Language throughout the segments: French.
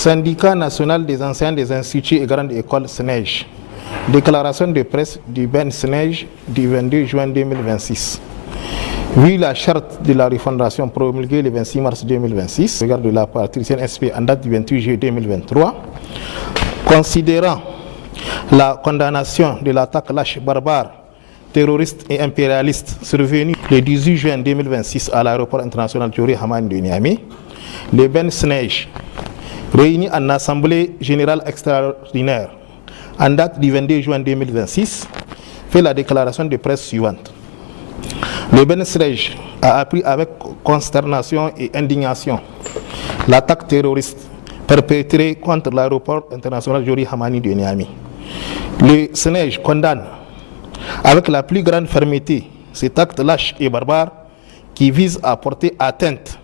Syndicat national des enseignants des instituts et grandes écoles SNEJ. Déclaration de presse du Ben SNEJ du 22 juin 2026. Vu la charte de la refondation promulguée le 26 mars 2026, regard de la partie CNSP en date du 28 juillet 2023, considérant la condamnation de l'attaque lâche, barbare, terroriste et impérialiste survenue le 18 juin 2026 à l'aéroport international Diori Hamani de Niamey, le Ben SNEJ, réuni en assemblée générale extraordinaire en date du 22 juin 2026, fait la déclaration de presse suivante. Le Ben SNEJ a appris avec consternation et indignation l'attaque terroriste perpétrée contre l'aéroport international Diori Hamani de Niamey. Le SNEJ condamne avec la plus grande fermeté cet acte lâche et barbare qui vise à porter atteinte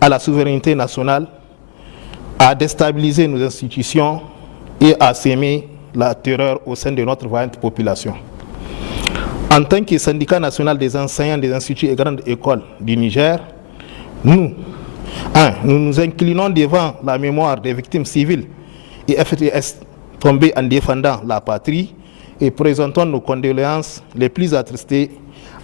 à la souveraineté nationale, à déstabiliser nos institutions et à s'aimer la terreur au sein de notre vaillante population. En tant que syndicat national des enseignants des instituts et grandes écoles du Niger, nous nous inclinons devant la mémoire des victimes civiles et FTS tombées en défendant la patrie et présentons nos condoléances les plus attristées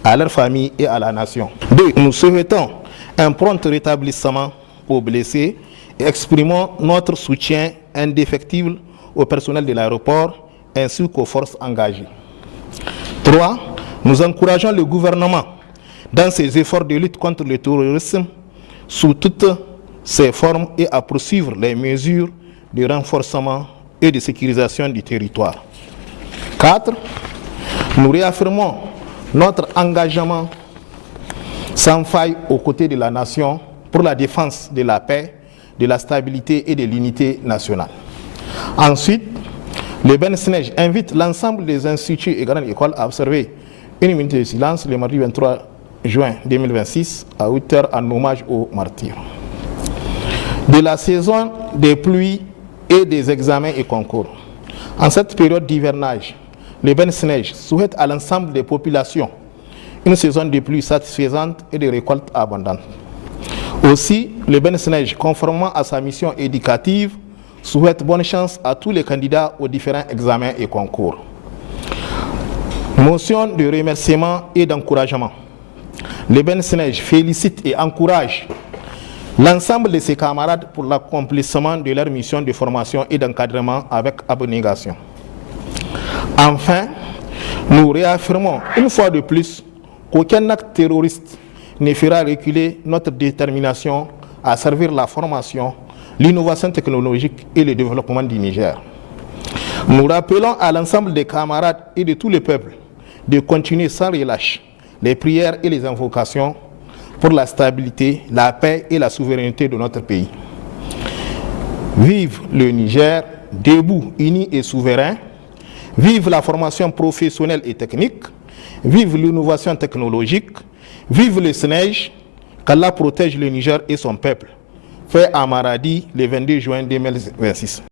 à leurs familles et à la nation. 2. Nous souhaitons un prompt rétablissement aux blessés et exprimons notre soutien indéfectible au personnel de l'aéroport ainsi qu'aux forces engagées. 3. Nous encourageons le gouvernement dans ses efforts de lutte contre le terrorisme sous toutes ses formes et à poursuivre les mesures de renforcement et de sécurisation du territoire. 4. Nous réaffirmons notre engagement sans faille aux côtés de la nation pour la défense de la paix, de la stabilité et de l'unité nationale. Ensuite, le Ben SNEJ invite l'ensemble des instituts et grandes écoles à observer une minute de silence le mardi 23 juin 2026 à 8h en hommage aux martyrs. De la saison des pluies et des examens et concours. En cette période d'hivernage, le Ben SNEJ souhaite à l'ensemble des populations une saison de pluie satisfaisante et de récoltes abondantes. Aussi, le Ben SNEJ, conformément à sa mission éducative, souhaite bonne chance à tous les candidats aux différents examens et concours. Motion de remerciement et d'encouragement. Le Ben SNEJ félicite et encourage l'ensemble de ses camarades pour l'accomplissement de leur mission de formation et d'encadrement avec abnégation. Enfin, nous réaffirmons une fois de plus qu'aucun acte terroriste ne fera reculer notre détermination à servir la formation, l'innovation technologique et le développement du Niger. Nous rappelons à l'ensemble des camarades et de tous les peuples de continuer sans relâche les prières et les invocations pour la stabilité, la paix et la souveraineté de notre pays. Vive le Niger, debout, uni et souverain. Vive la formation professionnelle et technique. Vive l'innovation technologique. Vive le SNEJ. Qu'Allah protège le Niger et son peuple. Fait à Maradi le 22 juin 2026.